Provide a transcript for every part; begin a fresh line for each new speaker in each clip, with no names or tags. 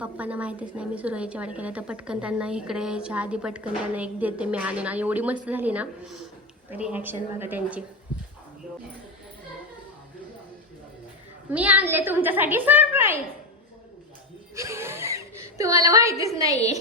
पप्पांना माहितीच नाही मी सुरईच्या वाडी केल्या तर पटकन त्यांना इकडे यायच्या आधी पटकन त्यांना एक देते मी आणून. आणि एवढी मस्त झाली ना. रिॲक्शन बघा त्यांची. मी आणले तुमच्यासाठी सरप्राईज तुम्हाला माहितीच नाहीये.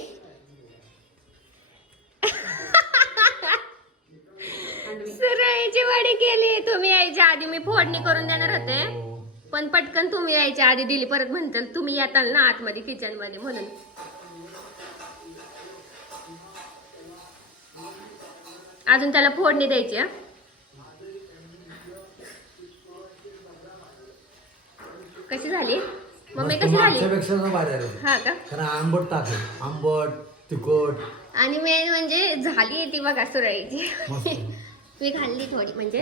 सुरईची वडी केली. तुम्ही यायच्या आधी मी फोडणी करून देणार होते. पण पटकन तुम्ही यायच्या आधी दिली परत म्हणताल तुम्ही येताल ना आतमध्ये किचनमध्ये म्हणून. अजून त्याला फोडणी द्यायची हा? कशी झाली? मम्मी कशी झाली? मागच्यापेक्षा ना हा का?
कारण आंबट टाकले. आंबट तिखट.
आणि मेन म्हणजे झाली ती बघा मस्त. मी खाल्ली थोडी म्हणजे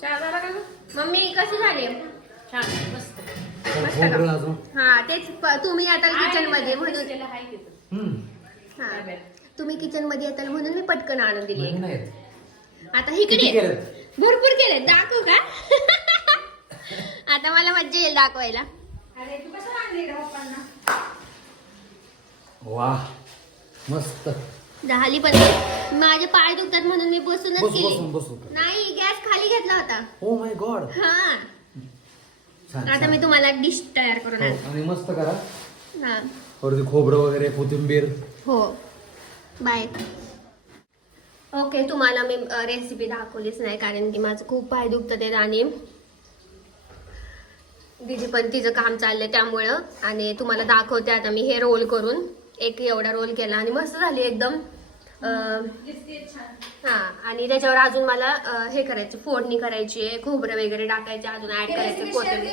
चहा झाला का ग? मम्मी कशी झाली? तर
मस्त. का? खोबरं अजून?
हा तेच प- तुम्ही आता किचनमध्ये म्हणून. हम्म. हा. तुम्ही किचनमध्ये येताल म्हणून मी पटकन आणून दिली. आता किती इकडे केलेत? भरपूर केले दाखवू का? आता मला मज्जा येईल दाखवायला.
वा मस्त.
झाली पण माझे पाय दुखतात म्हणून मी बसूनच बस केली. बसून नाही खाली घेतला होता.
ओ माय गॉड
हा. छान आता छान. मी तुम्हाला डिश तयार करून हो,
आणि मस्त करा. हा. वरती खोबरं वगैरे कोथिंबीर. हो.
बाय. ओके तुम्हाला मी रेसिपी दाखवलीच नाही कारण की माझं खूप पाय दुखतं ते आणि दिदी पण तिचं काम चाललंय त्यामुळं. आणि तुम्हाला दाखवते आता मी हे रोल करून. एक एवढा रोल केला आणि मस्त झाली एकदम. हा आणि त्याच्यावर अजून मला हे करायचं फोडणी करायची आहे खोबरं वगैरे टाकायचे अजून ऍड करायचं कोथिंबीर.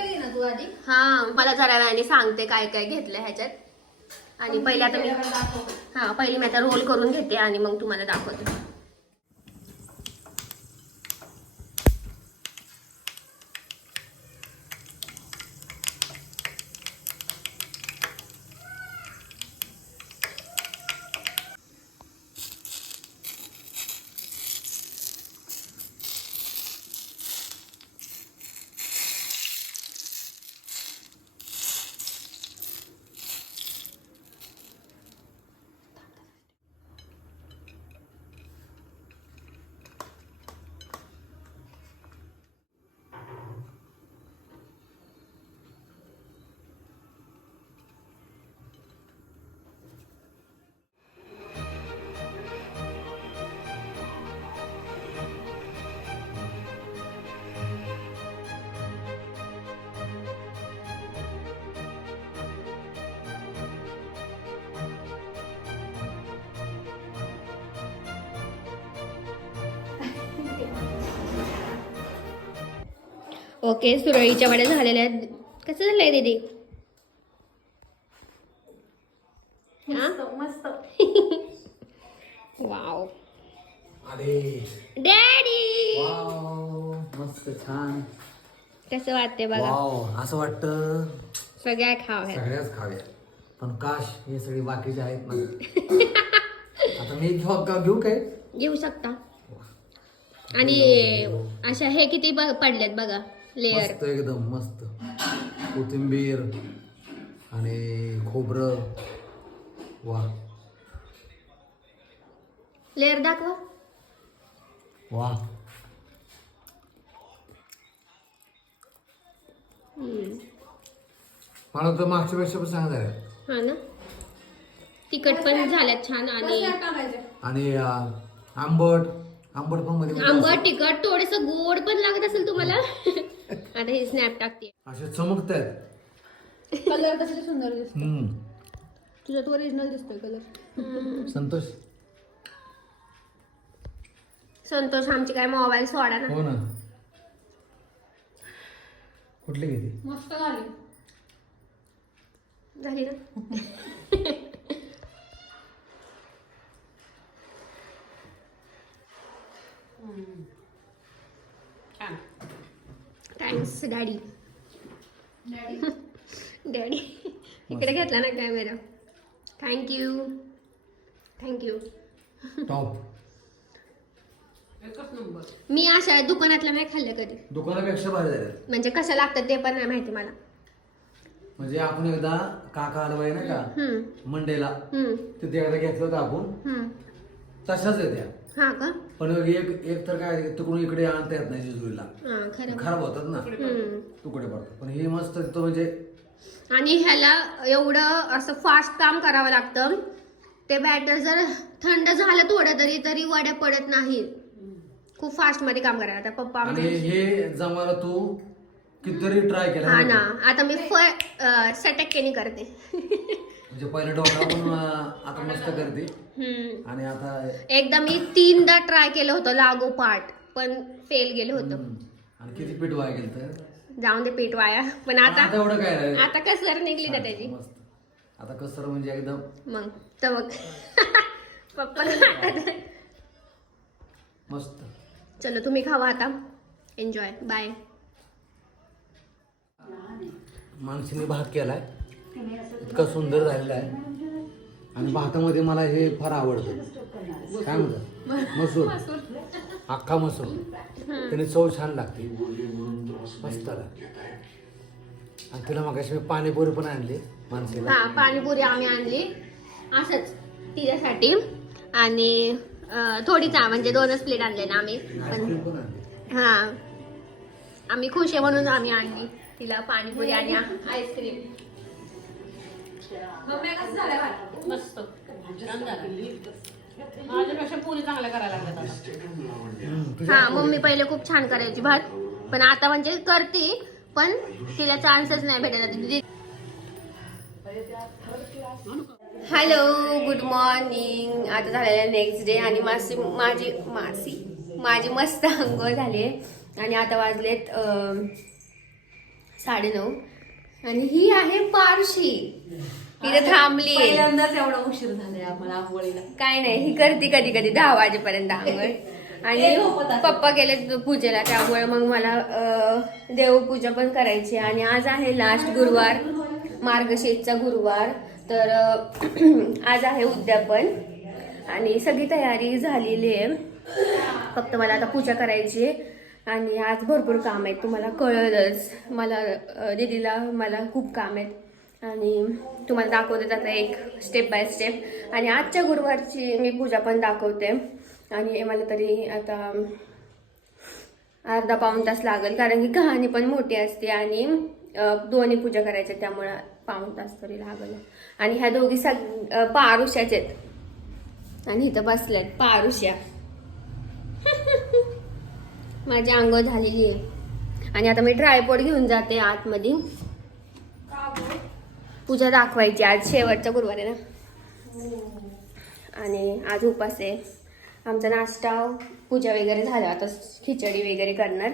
हा मला जरा वेळाने सांगते काय काय घेतलं ह्याच्यात. आणि पहिले आता मी हा पहिले मी आता रोल करून घेते आणि मग तुम्हाला दाखवते. ओके सुरळीच्या वड्या झालेल्या आहेत. कसं झालंय दीदी? हा? मस्त वाव. डॅडी!
वाव मस्त छान.
कसं वाटते बघा?
वाव असं वाटतं
सगळ्या खाव
सगळ्याच खाव्या पण काश हे सगळे बाकीचे आहेत ना. आता मी घेऊ का- घेऊ काय?
घेऊ शकता. आणि अशा हे किती ब- पडलेत बघा. लेअर मस्त
एकदम मस्त. कोथिंबीर आणि खोबरं. वा. लेअर दाखवा. वा. हम्म. मला तर मागच्या पेक्षा पण चांगलं आहे.
हा ना? तिखट पण झाल्यात छान आणि
आणि आंबट. आंबट पण
मध्ये मध्ये आंबट तिखट थोडस गोड पण लागत असेल तुम्हाला. आता हे स्नॅप टाकते.
असे चमकत
आहेत कलर कसले सुंदर दिसतो हम्म. तुझ्यात ओरिजिनल दिसतोय कलर संतोष. संतोष आमची काय मोबाईल सोडा ना. हो ना.
कुठले किती
मस्त झाली. झाली ना? थँक्स डॅडी डॅडी इकडे घेतला ना camera thank you thank you top मी अशा दुकानातलं नाही खाल्लं कधी.
दुकानापेक्षा भारी झाले.
म्हणजे कसं लागतं ते पण नाही माहिती मला.
म्हणजे आपण एकदा काका हलवाई ना का? हम्म. मंडेला. हम्म. तिथे एकदा घेतलं होतं आपण. हम्म. तशाच येत्या हा का? पण एक एक तर काय तिकडून इकडे आणता येत नाही जिजुरीला. हा खरं खराब होतात ना. हम्म. तुकडे पडतात. पण हे मस्त तो म्हणजे
आणि ह्याला एवढं असं फास्ट काम करावं लागतं. ते बॅटर जर थंड झालं थोडं तरी तरी वड्या पडत नाही. खूप फास्टमध्ये काम करायला आता पप्पा आणि
आमचे हे जमायला तू कितीतरी ट्राय केला
हा ना. आता मी फ सटक्केने करते.
पहिले डोकरा पण आता मस्त करते. हम्म.
आणि आता एकदा मी तीनदा ट्राय केलं होतं लागोपाठ पण फेल गेलं होतं. हम्म.
आणि किती पीठ वाया गेलं तर?
जाऊन दे पीठ वाया. पण आता आता
एवढं काय नाही
आता कसर निघली ना त्याची. मस्त.
आता कसं म्हणजे एकदम
मग तर मग पप्पा मस्त. चलो तुम्ही खावा आता. एन्जॉय बाय
माणसाने भात केलाय. इतका सुंदर झालेला आहे. आणि भातामध्ये मला हे फार आवडतं. काय म्हणतात? मसूर. अख्खा मसूर. त्याने चव छान लागते. मस्त लागते. आणि तुला मग मी पाणीपुरी पण आणली माणसेला.
हा पाणीपुरी आम्ही आणली. असंच तिच्यासाठी. आणि थोडीच म्हणजे दोनच प्लेट आणले ना आम्ही. पण हा. आम्ही खुश आहे म्हणून आम्ही आणली. तिला पाणीपुरी आणि आईस्क्रीम. मस्त छान झालं. माझ्यापेक्षा पुरी चांगल्या करायला लागल्यात आता. हम्म, तुझ्या हा मम्मी पहिले खूप छान करायची भात पण आता म्हणजे करते पण तिला चान्सच नाही भेटत हॅलो गुड मॉर्निंग आता झालेला नेक्स्ट डे आणि मासी माझी मासी माझी मस्त अंघोळ झाली आहे. आणि आता वाजलेत साडेनऊ आणि ही आहे पारशी. तिथे थांबली पहिल्यांदाच एवढा उशीर झालाय आम्हाला आंघोळीला. काय नाही ही करते कधी कधी दहा वाजेपर्यंत आंघोळ. आणि पप्पा गेले पूजेला त्यामुळे मग मला देवपूजा पण करायची. आणि आज आहे लास्ट गुरुवार मार्गशीर्षचा गुरुवार. तर आज आहे उद्यापन. आणि सगळी तयारी झालेली आहे. फक्त मला आता पूजा करायची आहे. आणि आज भरपूर काम आहेत तुम्हाला कळलंच. मला दीदीला मला खूप काम आहेत. आणि तुम्हाला दाखवते आता एक स्टेप बाय स्टेप आणि आजच्या गुरुवारची मी पूजा पण दाखवते. आणि मला तरी आता अर्धा पाऊण तास लागेल. कारण की कहाणी पण मोठी असते आणि दोन्ही पूजा करायच्या त्यामुळं पाऊण तास तरी लागेल. आणि ह्या दोघी सग अं, पारुष्याच आहेत. आणि इथं बसल्यात पारुष्या माझी आंघोळ झालेली आहे. आणि आता मी ट्रायपॉड घेऊन जाते आतमध्ये. पूजा दाखवायची आज शेवटचा गुरुवार आहे ना. आणि आज उपास आहे. आमचा नाश्ता पूजा वगैरे झाला आता खिचडी वगैरे करणार.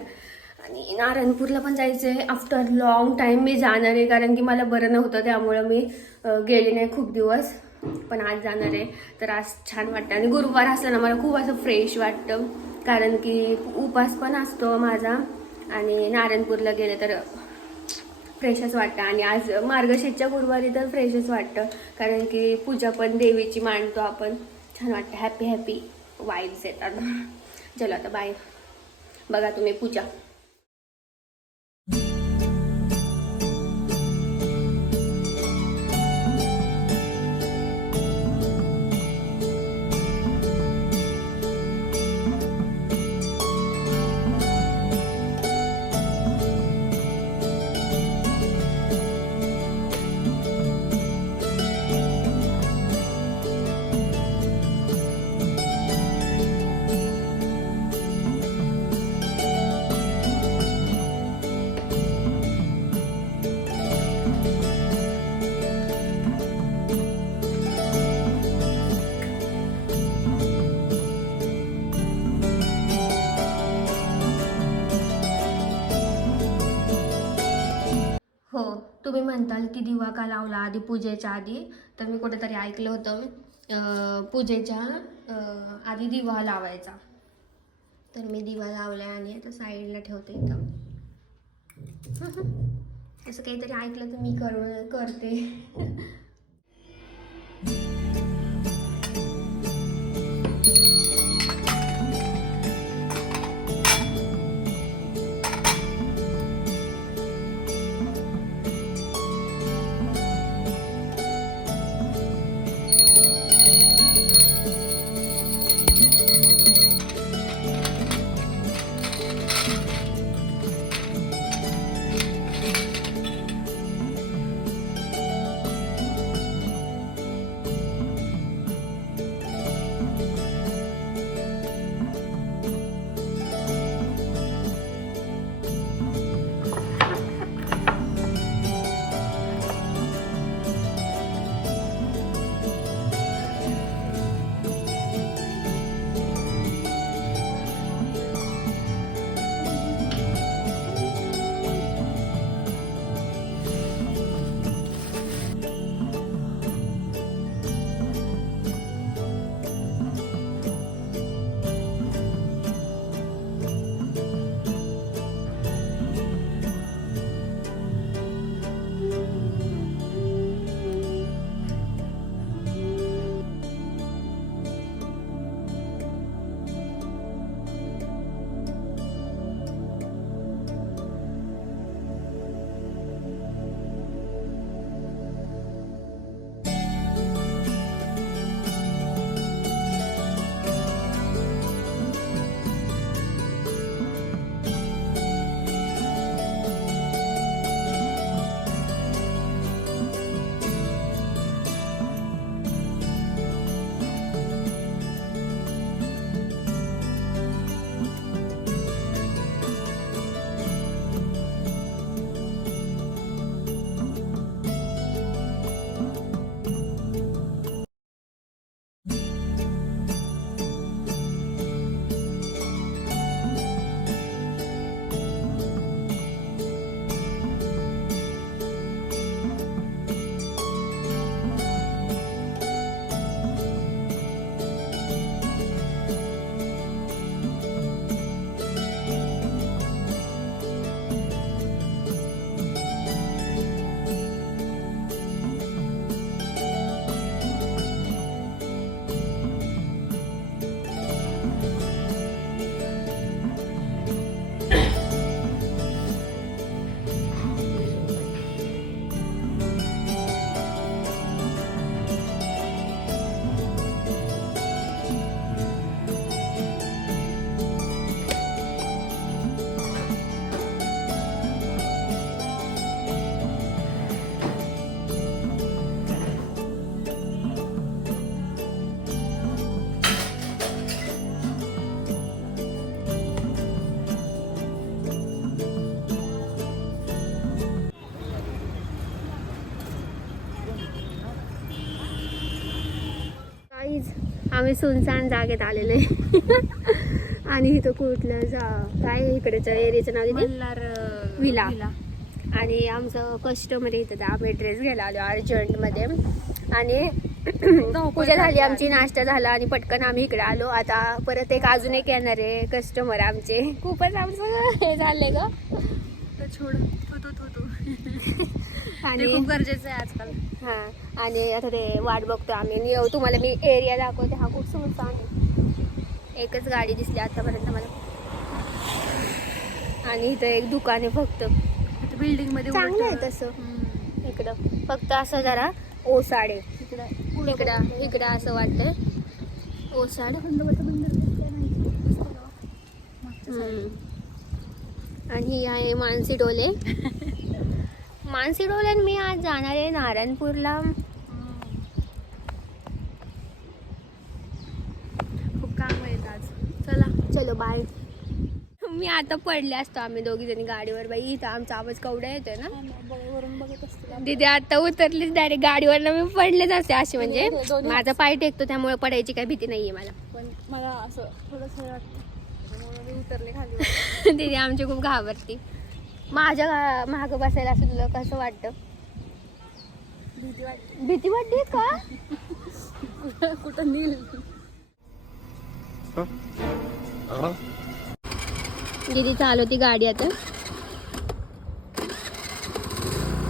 आणि नारायणपूरला पण जायचं आहे आफ्टर लॉंग टाईम मी जाणार आहे. कारण की मला बरं नव्हतं. त्यामुळं मी गेले नाही खूप दिवस. पण आज जाणार आहे. तर आज छान वाटतं. आणि गुरुवार असलं ना मला खूप असं फ्रेश वाटतं. कारण की उपास पण असतो माझा. आणि नारायणपूरला गेले तर फ्रेशच वाटतं. आणि आज मार्गशीर्षच्या गुरुवारी तर फ्रेशच वाटतं. कारण की पूजा पण देवीची मांडतो आपण. छान वाटतं. हॅपी हॅपी वाईब्स येतात. चलो आता बाय बघा तुम्ही पूजा. म्हणताल की दिवा का लावला आधी पूजेच्या आधी. तर मी कुठेतरी ऐकलं होतं पूजेच्या आधी दिवा लावायचा. तर मी दिवा लावलाय आणि आता साईडला ठेवते इथं असं काहीतरी ऐकलं तर मी करू करते. आम्ही सुनसान जागेत आलेलो आहे. आणि इथं कुठलं जा काय इकडचं एरियाचं नाव तिथे विला. आणि आमचं कस्टमर तर आम्ही ड्रेस घ्यायला आलो अर्जंटमध्ये. आणि पूजा झाली आमची नाश्ता झाला आणि पटकन आम्ही इकडे आलो. आता परत एक अजून एक येणार आहे कस्टमर आमचे. खूपच आमचं हे झालंय ग. छोड आणि खूप गरजेचं आहे आजकाल. हा आणि आता ते वाट बघतो आम्ही. येऊ तुम्हाला मी एरिया दाखवते. हा एकच गाडी दिसली आतापर्यंत मला. आणि इथं एक दुकान आहे फक्त. बिल्डिंगमध्ये चांगलं आहे तसं. इकडं. फक्त असं जरा ओसाड आहे. इकडं इकडं इकडं असं वाटतंय. ओसाड. आणि ही आहे मानसी डोले. मानसी डोले मी आज जाणार आहे नारायणपूरला खूप काम आहेत आज चला चलो बाय मी आता पडले असतो आम्ही दोघी जणी गाडीवर. बाई इथं आमचा आवाज कवडा येतोय ना? दिदी आता उतरलीच डायरेक्ट गाडीवर मी पडलेच असते अशी म्हणजे. माझा पाय टेकतो त्यामुळे पडायची काही भीती नाहीये मला. पण मला असं थोडंसं हे वाटतं. त्यामुळे मी उतरले खाली दीदी आमची खूप घाबरती. माझ्या माग बसायला असं तुला कसं वाटतं? भीती वाटते. भीती वाटते का? कुठं नील? दीदी चालवती गाडी आता.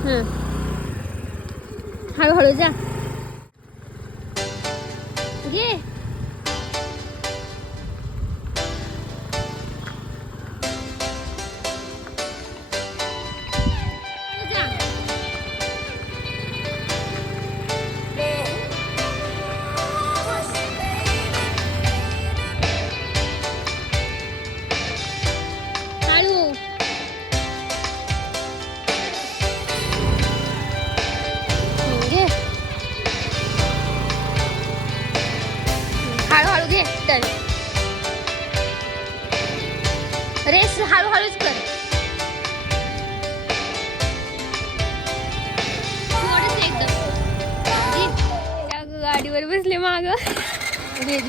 हं. हळूहळू जा. घे.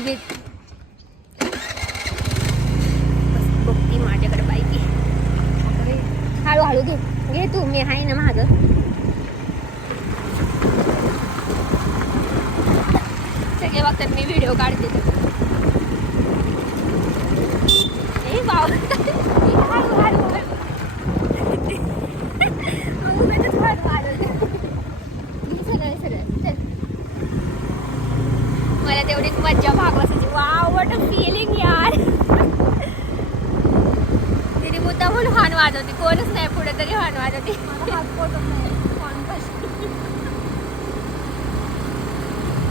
भेट बघती माझ्याकडे बाईक आहे. हळूहळू घे घे तू मी आहे ना माझं सगळे बघतात मी व्हिडिओ काढते तर. ए बाबा हळू हळू हळू अगं, उगाचच हळू हळू. घे सरळ सरळ चल मला तेवढीच मज्जा भागवायची वाव वॉट अ फिलिंग यार तिने मुद्दा वाजवते कोणच नाही पुढे तरी हॉर्न वाजवते.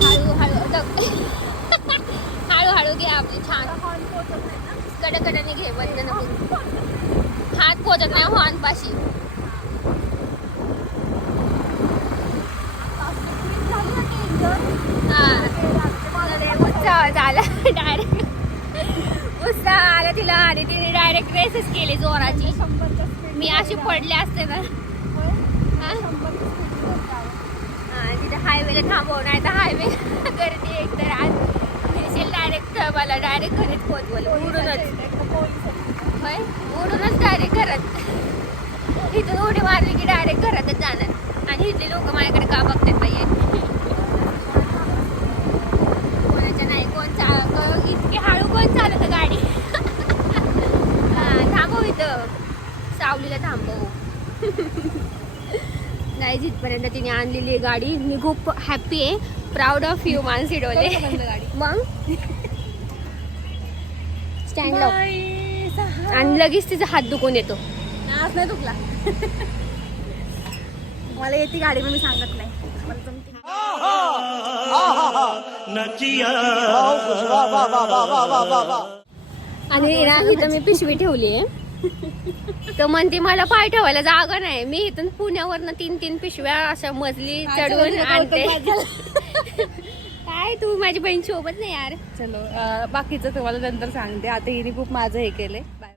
हळू हळू. हळू हळू घे आपली छान. कडकडने घे बंद नको. हात पोचत नाही हॉर्न पाशी. झाला डायरेक्ट उत्साह आला तिला आणि तिने डायरेक्ट रेसच केली जोराची. मी अशी पडले असते ना. तिथे हायवेला थांबव नाही तर हायवे गर्दी एक तर आज फिरशील डायरेक्ट मला डायरेक्ट घरीच पोचवलं उडूनच. होय? उडूनच डायरेक्ट घरात. इथून उडी मारली की डायरेक्ट घरातच जाणार. आणि इथले लोक माझ्याकडे का बघतात बाई? कोणाच्या नाही कोण चाल इतके इतकी हळू कोण चालवतं गाडी? थांबव इथं. सावलीला थांबव नाही जिथपर्यंत तिने आणलेली आहे गाडी. मी खूप हॅप्पी आहे. प्राऊड ऑफ यू मानसी डोले? मग? स्टँड आणि लगेच तिचा हात दुखून येतो. आज नाही दुखला. मला येते गाडी मी सांगत नाही. आणि ना इथं मी पिशवी ठेवली आहे. तर म्हणते मला पाय ठेवायला जागा नाही. मी इथून पुण्यावरनं तीन तीन पिशव्या अशा मजली चढवून आणते. काय तू माझी बहीण सोबत नाही यार. चलो अं, बाकीचं तुम्हाला नंतर सांगते. आता हिने खूप माझं हे केलंय. बाय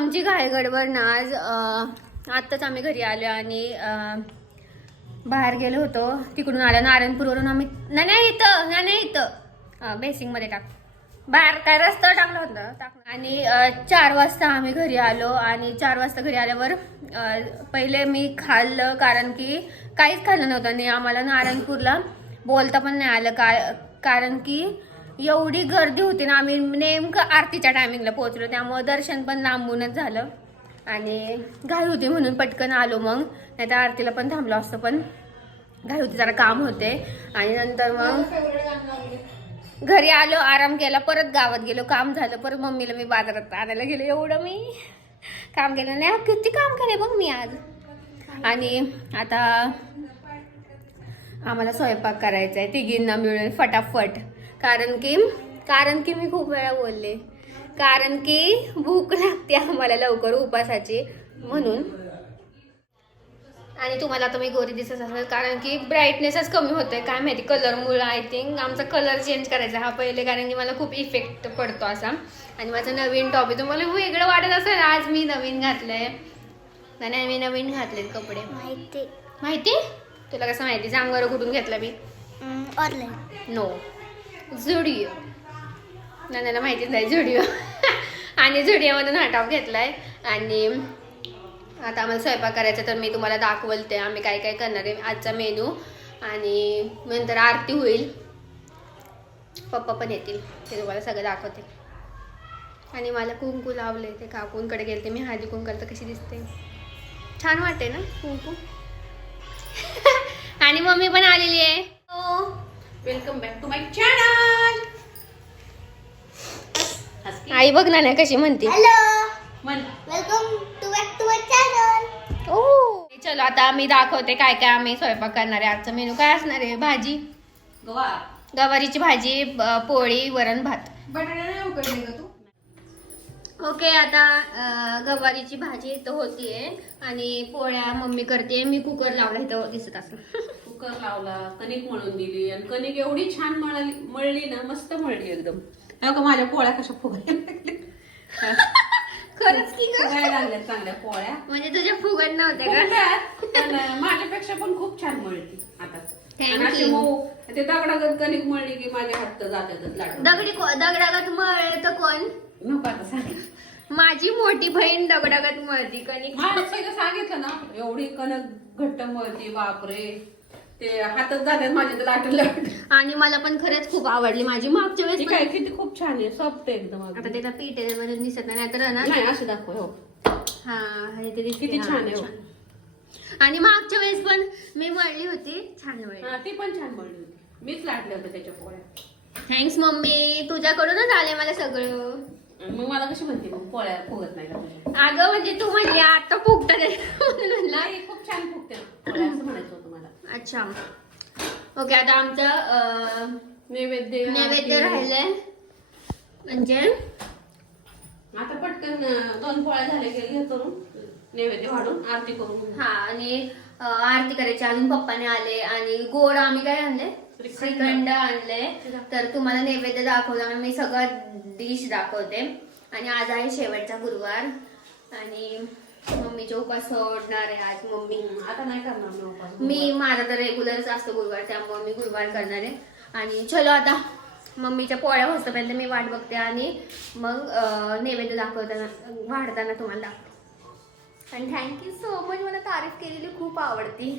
आमची घायगडवर गडबड ना आज आत्ताच आम्ही घरी आलो आणि बाहेर गेलो होतो. तिकडून आलं नारायणपूरवरून आम्ही नाही नाही इथं नाही नाही इथं. बेसिंगमध्ये टाक. बाहेर काय रस्ता टाकला होता टाक. आणि चार वाजता आम्ही घरी आलो आणि चार वाजता घरी आल्यावर पहिले मी खाल्लं कारण की काहीच खाल्लं नव्हतं आणि आम्हाला नारायणपूरला बोलता पण नाही आलं का कारण की एवढी गर्दी होती ना आम्ही नेमकं आरतीच्या टायमिंगला पोहोचलो त्यामुळं दर्शन पण लांबूनच झालं. आणि घाई होती म्हणून पटकन आलो मग. नाही तर आरतीला पण थांबलो असतं पण घाई होती जरा काम होते. आणि नंतर मग घरी आलो आराम केला परत गावात गेलो काम झालं परत मम्मीला मी बाजारात आणायला गेलो. एवढं मी काम केलं नाही. किती काम केले बघ मी आज. आणि आता आम्हाला स्वयंपाक करायचा आहे तिघींना मिळून फटाफट. कारण की कारण की मी खूप वेळा बोलले. कारण की भूक लागते आम्हाला लवकर उपासाची म्हणून. आणि तुम्हाला आता मी गोरी दिसत असेल कारण की ब्राईटनेसच कमी होतोय. काय माहिती कलरमुळं आय थिंक आमचा कलर चेंज करायचा. हा पहिले कारण की मला खूप इफेक्ट पडतो असा. आणि माझं नवीन टॉप आहे तुम्हाला वेगळं वाटत असेल आज मी नवीन घातलंय. नाही नाही, मी नवीन घातलेत कपडे. माहिती. माहिती? तुला कसं माहिती? सांग बरं कुठून घेतला मी ऑनलाईन नो झुडिओ. नानाला माहितीच नाही झुडिओ. आणि झुडिओमधून हा टॉप आहे आणि आता आम्हाला स्वयंपाक करायचा तर मी तुम्हाला दाखवलते. आम्ही काय काय करणार आहे आजचा मेनू. आणि नंतर आरती होईल. पप्पा पण येतील. ते तुम्हाला सगळं दाखवते आणि मला कुंकू लावले ते काकूंकडे ते मी हळदी कुंकू तर कशी दिसते. छान वाटते ना कुंकू. आणि मम्मी पण आलेली आहे. हो. Welcome back to my channel आई बघ ना कशी म्हणते. हॅलो मन welcome to back to my channel ओ चलो आता मी दाखवते काय काय आम्ही स्वयंपाक करणार आहे. आजचा मेनू काय असणार आहे? भाजी. गोवा गवारीची भाजी पोळी वरण भात. बटाटा नाही उकडले का तू? ओके आता गवारीची भाजी इथं होतीये आणि पोळ्या मम्मी करते मी कुकर लावला इथं दिसत असं कुकर लावला कणिक मळून दिली आणि कणिक एवढी छान मळली मळली ना मस्त मळली एकदम. का माझ्या पोळ्या कशा फुगायला खरंच की ग? फुगायला लागल्या चांगल्या पोळ्या. म्हणजे तुझ्या फुगत नव्हते का? फुगतात, पण माझ्यापेक्षा पण खूप छान मळती आता. Thank आणि अशी you. मऊ ते दगडागत कणिक मळली की माझे हात जातातच लाटून दगडी को- दगडागत मळत कोण? नको आता सांग. माझी मोठी बहीण दगडागत मळती कणिक. सांगितलं ना एवढी कणक घट्ट मळती बापरे. ते हातात जातात माझे तर लाटून लाटून. आणि मला पण खरंच खूप आवडली. माझी मागच्या ती वेळेस काय पण- किती खूप छान आहे सॉफ्ट आहे एकदम अगदी. आता त्याचा पीठ आहे म्हणून दिसत नाही नाहीतर ना नाही अशी दाखव हो. हा हे ते दिसते. किती हा, छान आहे हो. आणि मागच्या वेळेस पण मी मळली होती छान मळली. हा ती पण छान मळली होती. मीच लाटल्या होत्या त्याच्या पोळ्या. Thanks mummy. तुझ्याकडूनच आले मला सगळं. मग मला कशी म्हणते मग पोळ्या फुगत नाही का तुझ्या? अगं म्हणजे तू म्हणली आता म्हणून म्हणलं. नाही खूप छान फुगते पोळ्या असं म्हणायचं होतं. अच्छा. ओके आता आमचं नैवेद्य नैवेद्य. राहिलंय. म्हणजे? आता पटकन दोन पोळ्या झाल्या की हे करून नैवेद्य वाढून आरती करून हा आणि आरती करायची. अजून पप्पाने आले आणि गोड आम्ही काय आणले? श्रीखंड. श्रीखंड आणले. तर तुम्हाला नैवेद्य दाखवताना मी सगळं डिश दाखवते. आणि आज आहे शेवटचा गुरुवार. आणि मम्मीचे उपास सोडणार आहे आज मम्मी. आता नाही करणार मी उपास. मी माझा तर रेग्युलरच असतो गुरुवार त्यामुळे मी गुरुवार करणार आहे. आणि चलो आता मम्मीच्या पोळ्या होतपर्यंत मी वाट बघते आणि मग नैवेद्य दाखवताना वाढताना तुम्हाला दाखवते. आणि थँक्यू सो मच मला तारीफ केलेली खूप आवडती.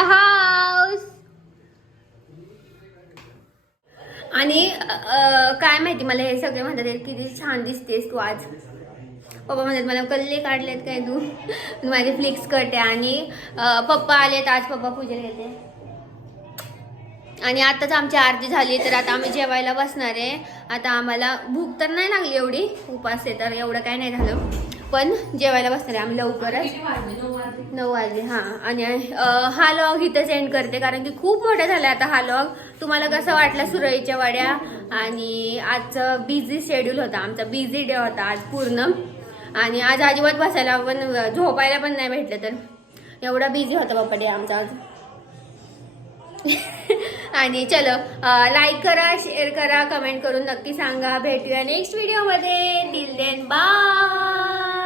द हाऊस आणि काय माहिती मला हे सगळे म्हणतात किती छान दिसतेस तू आज. पप्पा म्हणतात मला कल्ले काढलेत काय तू? माझे फ्लिक्स कट आहे आणि पप्पा आलेत आज पप्पा पूजेला येते आणि आताच आमची आरती झाली तर आता आम्ही जेवायला बसणार आहे. आता आम्हाला भूक तर नाही लागली एवढी उपास आहे तर एवढं काय नाही झालं. पण जेवायला बसणार आहे. आम्ही लवकरच. नऊ वाजले. हां. आणि हा लॉग इथंच एंड करते कारण की खूप मोठा झाला आता हा लॉग तुम्हाला कसं वाटलं सुरळीच्या वाड्या? आणि आजचं बिझी शेड्यूल होता. आमचा बिझी डे होता आज पूर्ण. आणि आज अजिबात बसायला पण झोपायला पण नाही भेटलं तर. एवढा बिझी होता बाप्पा डे आमचा आज. आणि चलो लाईक करा शेअर करा कमेंट करून नक्की सांगा. भेटूया नेक्स्ट व्हिडिओमध्ये टिल देन बाय